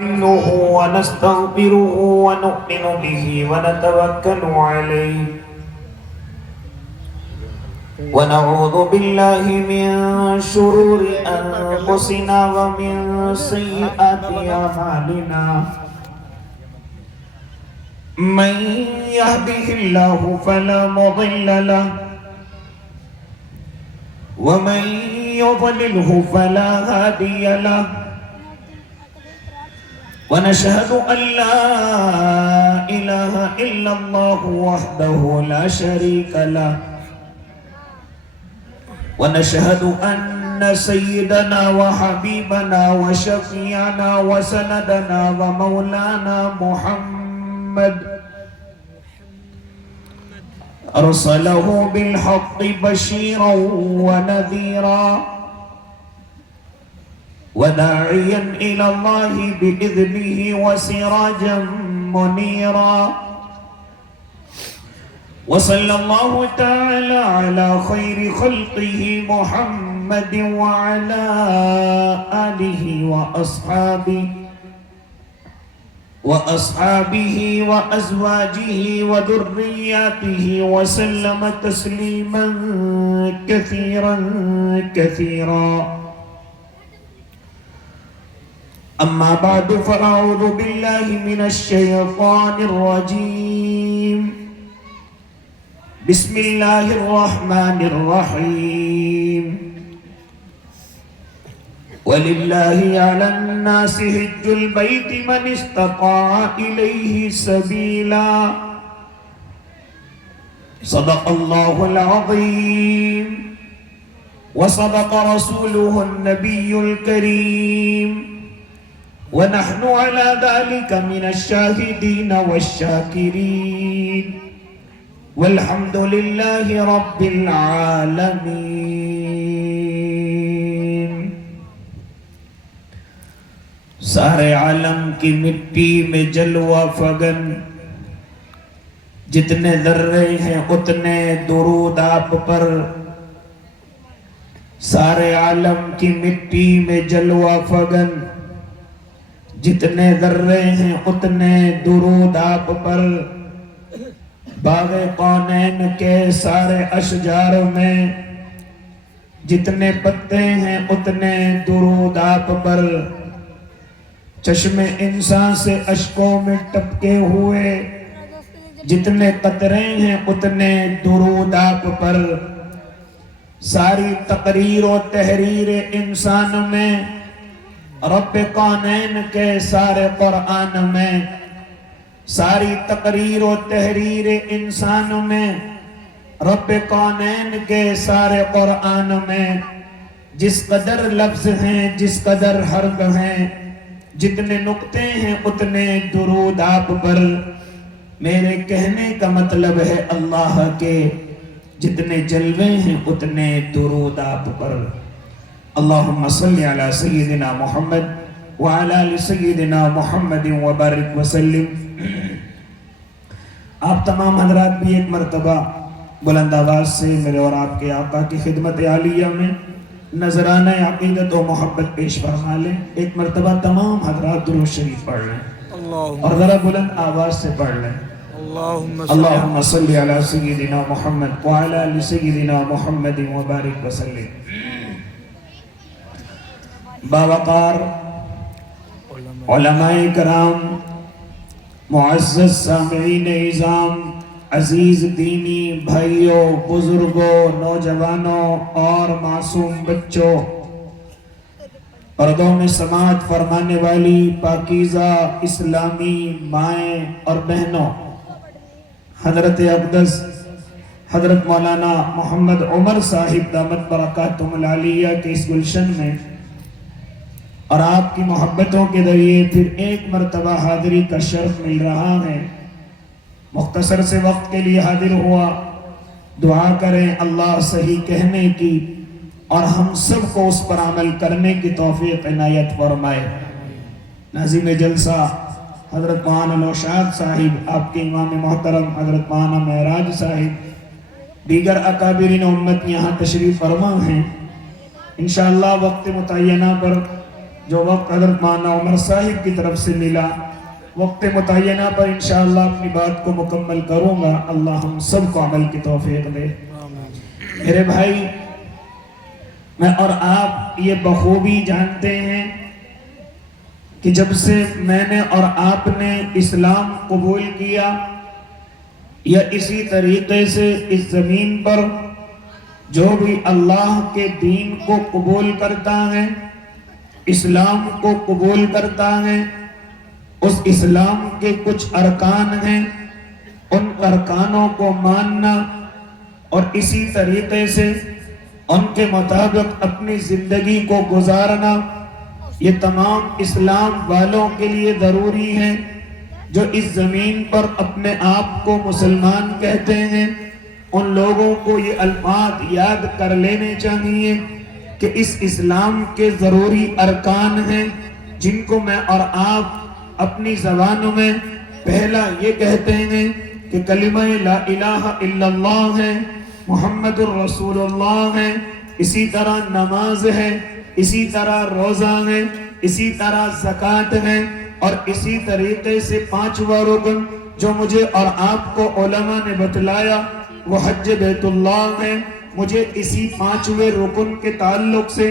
نستعينه ونستغفره ونؤمن به ونتوكل عليه ونعوذ بالله من شرور أنفسنا ومن سيئات أعمالنا من يهده الله فلا مضل له ومن يضلله فلا هادي له ونشهد أن لا إله إلا الله وحده لا شريك له ونشهد أن سيدنا وحبيبنا وشفيعنا وسندنا ومولانا محمد أرسله بالحق بشيرا ونذيرا وداعيا إلى الله بإذنه وسراجا منيرا وصلى الله تعالى على خير خلقه محمد وعلى آله وأصحابه وأزواجه وذرياته وسلم تسليما كثيرا كثيرا. أما بعد فأعوذ بالله من الشيطان الرجيم. بسم الله الرحمن الرحيم. ولله على الناس حج البيت من استطاع إليه سبيلا. صدق الله العظيم وصدق رسوله النبي الكريم ونحن على ذلك من الشاهدين والشاكرين والحمد لله رب العالمين. سارے عالم کی مٹی میں جلوہ فگن جتنے ذرے ہیں اتنے درود آپ پر. سارے عالم کی مٹی میں جلوہ فگن جتنے ذرے ہیں اتنے درود آپ پر. باغ کونین کے سارے اشجار میں جتنے پتے ہیں اتنے درود آپ پر. چشم انسان سے اشکوں میں ٹپکے ہوئے جتنے قطرے ہیں اتنے درود آپ پر. ساری تقریر و تحریر انسان میں رب کونین کے سارے قرآن میں ساری تقریر و تحریر انسان میں رب کونین کے سارے قرآن میں جس قدر لفظ ہیں جس قدر حرف ہیں جتنے نقطے ہیں اتنے درود آپ پر. میرے کہنے کا مطلب ہے اللہ کے جتنے جلوے ہیں اتنے درود آپ پر. اللہم صلی علی سیدنا محمد وعلی آل سیدنا محمد وبارک وسلم. آپ تمام حضرات بھی ایک مرتبہ بلند آواز سے میرے اور آپ کے آقا کی خدمت عالیہ میں نذرانہ عقیدت و محبت پیش فرما لیں. ایک مرتبہ تمام حضرات درود شریف پڑھ لیں اور ذرا بلند آواز سے پڑھ لیں. اللہم صلی علی سیدنا محمد وعلی آل سیدنا محمد وبارک وسلم. باوقار علماء کرام، معزز سامعین اعظام، عزیز دینی بھائیوں، بزرگوں، نوجوانوں اور معصوم بچوں، پردوں میں سماعت فرمانے والی پاکیزہ اسلامی مائیں اور بہنوں، حضرت اقدس حضرت مولانا محمد عمر صاحب دامت برکاتہم العالیہ کے اس گلشن میں اور آپ کی محبتوں کے ذریعے پھر ایک مرتبہ حاضری کا شرف مل رہا ہے. مختصر سے وقت کے لیے حاضر ہوا. دعا کریں اللہ صحیح کہنے کی اور ہم سب کو اس پر عمل کرنے کی توفیق عنایت فرمائے. ناظم جلسہ حضرت مولانا نوشاد صاحب، آپ کے امام محترم حضرت مولانا معراج صاحب، دیگر اکابرین امت یہاں تشریف فرما ہیں. انشاءاللہ وقت متعینہ پر جو وقت حضرت مولانا عمر صاحب کی طرف سے ملا، وقت متعینہ پر انشاءاللہ اپنی بات کو مکمل کروں گا۔ اللہ ہم سب کو عمل کی توفیق دے۔ میرے بھائی، میں اور آپ یہ بخوبی جانتے ہیں کہ جب سے میں نے اور آپ نے اسلام قبول کیا، یا اسی طریقے سے اس زمین پر جو بھی اللہ کے دین کو قبول کرتا ہے، اسلام کو قبول کرتا ہے، اس اسلام کے کچھ ارکان ہیں، ان ارکانوں کو ماننا اور اسی طریقے سے ان کے مطابق اپنی زندگی کو گزارنا، یہ تمام اسلام والوں کے لیے ضروری ہے۔ جو اس زمین پر اپنے آپ کو مسلمان کہتے ہیں، ان لوگوں کو یہ الفاظ یاد کر لینے چاہیے کہ اس اسلام کے ضروری ارکان ہیں، جن کو میں اور آپ اپنی زبانوں میں پہلا یہ کہتے ہیں کہ کلمہ لا الہ الا اللہ ہے، محمد الرسول اللہ ہے، اسی طرح نماز ہے، اسی طرح روزہ ہے، اسی طرح زکوٰۃ ہے، اور اسی طریقے سے پانچواں رکن جو مجھے اور آپ کو علماء نے بتلایا وہ حج بیت اللہ ہے۔ مجھے اسی پانچویں رکن کے تعلق سے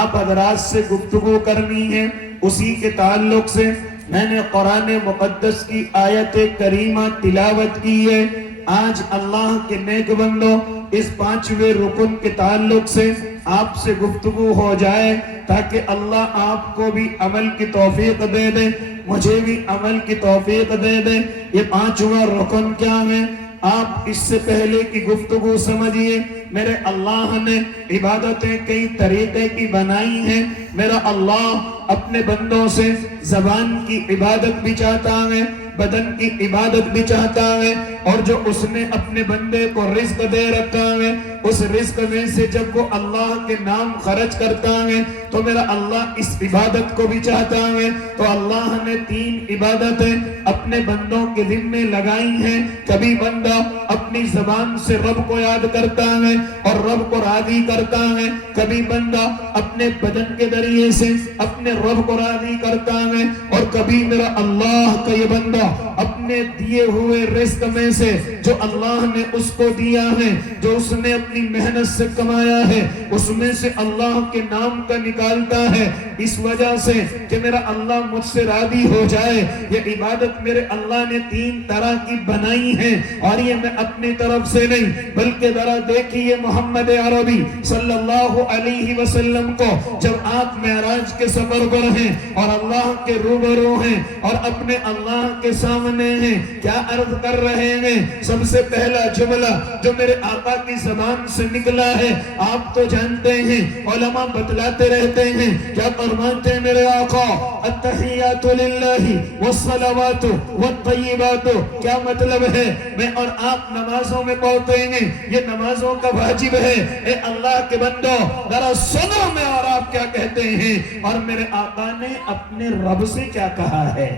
آپ حضرات سے گفتگو کرنی ہے۔ اسی کے تعلق سے میں نے قرآن مقدس کی آیت کریمہ تلاوت کی ہے۔ آج اللہ کے نیک بندوں، اس پانچویں رکن کے تعلق سے آپ سے گفتگو ہو جائے تاکہ اللہ آپ کو بھی عمل کی توفیق دے دے، مجھے بھی عمل کی توفیق دے دے۔ یہ پانچواں رکن کیا ہے؟ آپ اس سے پہلے کی گفتگو سمجھیے۔ میرے اللہ نے عبادتیں کئی طریقے کی بنائی ہیں۔ میرا اللہ اپنے بندوں سے زبان کی عبادت بھی چاہتا ہے، بدن کی عبادت بھی چاہتا ہے، اور جو اس نے اپنے بندے کو رزق دے رکھا ہے، اس رزق میں سے جب وہ اللہ کے نام خرچ کرتا ہے تو میرا اللہ اس عبادت کو بھی چاہتا ہے۔ تو اللہ نے تین عبادتیں اپنے بندوں کے ذمے لگائی ہیں۔ کبھی بندہ اپنی زبان سے رب کو یاد کرتا ہے اور رب کو راضی کرتا ہے، کبھی بندہ اپنے بدن کے ذریعے سے اپنے رب کو راضی کرتا ہے، اور کبھی میرا اللہ کا یہ بندہ اپنے دیے ہوئے رزق میں سے جو اللہ نے اس کو دیا ہے، جو اس نے اپنی محنت سے کمایا ہے، اس میں سے اللہ کے نام کا نکالتا ہے، اس وجہ سے کہ میرا اللہ مجھ سے راضی ہو جائے۔ یہ عبادت میرے اللہ نے تین طرح کی بنائی ہے، اور یہ میں اپنی طرف سے نہیں بلکہ ذرا دیکھیے محمد عربی صلی اللہ علیہ وسلم کو جب آپ معراج کے سفر پر ہیں اور اللہ کے روبرو ہیں اور اپنے اللہ کے سامنے ہیں، کیا عرض کر رہے ہیں؟ سب سے پہلا جملہ جو میرے آقا کی زبان سے نکلا ہے آپ تو جانتے ہیں، علماء بتلاتے رہتے ہیں، کیا فرماتے ہیں میرے آقا؟ التحیات للہ والصلوات والطیبات۔ کیا مطلب ہے؟ میں اور آپ نمازوں میں پڑھتے ہیں، یہ نمازوں کا واجب ہے۔ اے اللہ کے بندو ذرا سنو میں اور آپ کیا کہتے ہیں، اور میرے آقا نے اپنے رب سے کیا کہا ہے،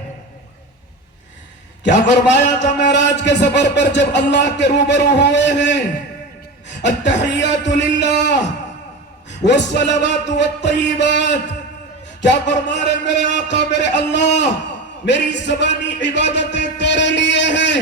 کیا فرمایا تھا معراج کے سفر پر جب اللہ کے روبرو ہوئے ہیں؟ التحیات للہ والصلوات والطیبات۔ کیا فرما رہے میرے آقا میرے اللہ؟ میری زبانی عبادتیں تیرے لیے ہیں،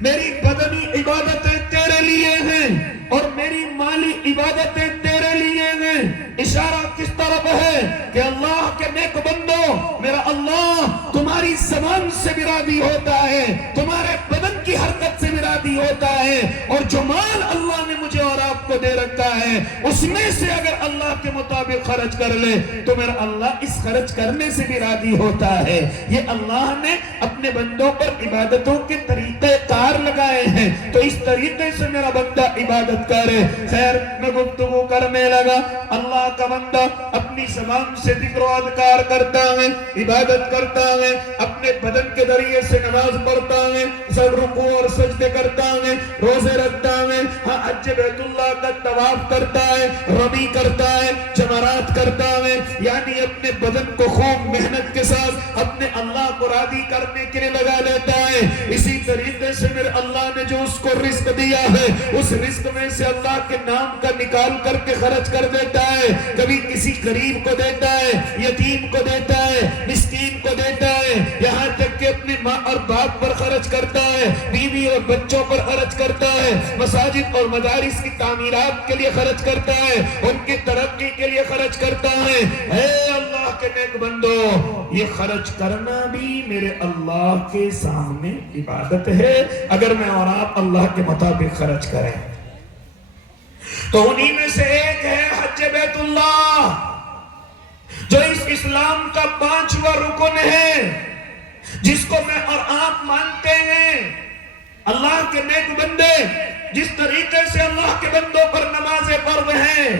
میری بدنی عبادتیں تیرے لیے ہیں، اور میری مالی عبادتیں تیرے لیے ہیں۔ اشارہ کس طرف ہے کہ اللہ کے نیک بندو، میرا اللہ تمہاری زبان سے بھی راضی ہوتا ہے، تمہارے بدن کی حرکت سے بھی راضی ہوتا ہے، اور جو مال اللہ نے مجھے اور آپ کو دے رکھا ہے اس میں سے اگر اللہ کے مطابق خرچ کر لے تو میرا اللہ اس خرچ کرنے سے بھی راضی ہوتا ہے۔ یہ اللہ نے اپنے بندوں پر عبادتوں کے طریقے کار لگائے ہیں، تو اس طریقے سے میرا بندہ عبادت کرے۔ خیر، میں گفتگو کرنے لگا، اللہ کا بندہ اپنی زبان سے ذکر و اذکار کرتا ہے، عبادت کرتا ہے، اپنے بدن کے ذریعے سے نماز پڑھتا ہے، سر رکوع اور سجدے کرتا ہے، روزے رکھتا ہے، ہاں حج بیت اللہ کا طواف کرتا ہے، رمی کرتا ہے، جمرات کرتا ہے، یعنی اپنے بدن کو خوب محنت کے ساتھ اپنے اللہ کو راضی کرنے کے لیے لگا لیتا ہے. اسی طریقے سے میرے اللہ نے جو اس کو رزق دیا ہے اس رزق میں سے اللہ کے نام کا نکال کر کے خرچ کر دیتا ہے. کبھی کسی غریب کو دیتا ہے, یتیم کو دیتا ہے, مسکین کو دیتا ہے, یہاں تک کہ اپنی ماں اور باپ پر خرچ کرتا ہے, بیوی اور بچوں پر خرچ کرتا ہے, مساجد اور مدارس کی تعمیرات کے لیے خرچ کرتا ہے, ان کی ترقی کے لیے خرچ کرتا ہے. اے اللہ کے نیک بندو, یہ خرچ کرنا بھی میرے اللہ کے سامنے عبادت ہے اگر میں اور آپ اللہ کے مطابق خرچ کریں. تو انہی میں سے ایک ہے حج بیت اللہ, جو اس اسلام کا 5واں رکن ہے, جس کو میں اور آپ مانتے ہیں. اللہ کے نیک بندے, جس طریقے سے اللہ کے بندوں پر نمازیں فرض ہیں,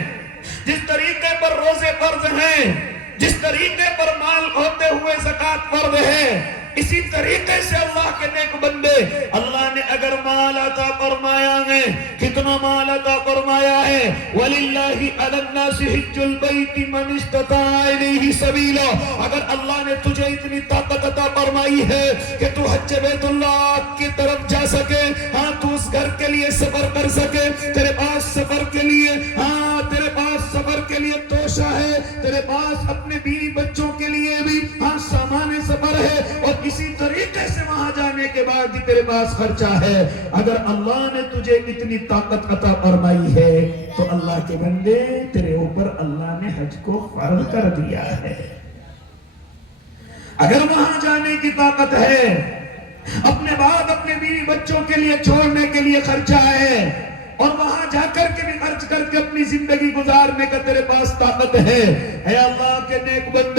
جس طریقے پر روزے فرض ہیں, جس طریقے پر مال ہوتے ہوئے زکوٰۃ فرض ہے, اسی طریقے سے اللہ کے نیک بندے, اللہ نے اگر مال عطا فرمایا ہے, کتنا مال عطا فرمایا ہے, وَلِلَّهِ عَلَى النَّاسِ حِجُّ الْبَيْتِ مَنِ اسْتَطَاعَ إِلَيْهِ سَبِيلًا. اگر اللہ نے تجھے اتنی طاقت عطا فرمائی ہے کہ تو حج بیت اللہ کی طرف جا سکے, ہاں تو اس گھر کے لیے سفر کر سکے, تیرے پاس سفر کے لیے, ہاں تیرے پاس سفر کے لیے توشہ ہے, تیرے پاس اپنے بیوی بچوں کے لیے بھی ہاں سامان سفر ہے, اور اسی طریقے سے وہاں جانے کے بعد بھی تیرے پاس خرچہ ہے. اگر اللہ نے تجھے اتنی طاقت عطا فرمائی ہے تو اللہ کے بندے تیرے اوپر اللہ نے حج کو فرض کر دیا ہے. اگر وہاں جانے کی طاقت ہے, اپنے بعد اپنے بیوی بچوں کے لیے چھوڑنے کے لیے خرچہ ہے, اور وہاں جا کر کے بھی خرچ کر کے اپنی زندگی گزارنے کا تیرے پاس طاقت ہے, اے اللہ کے نیک بندے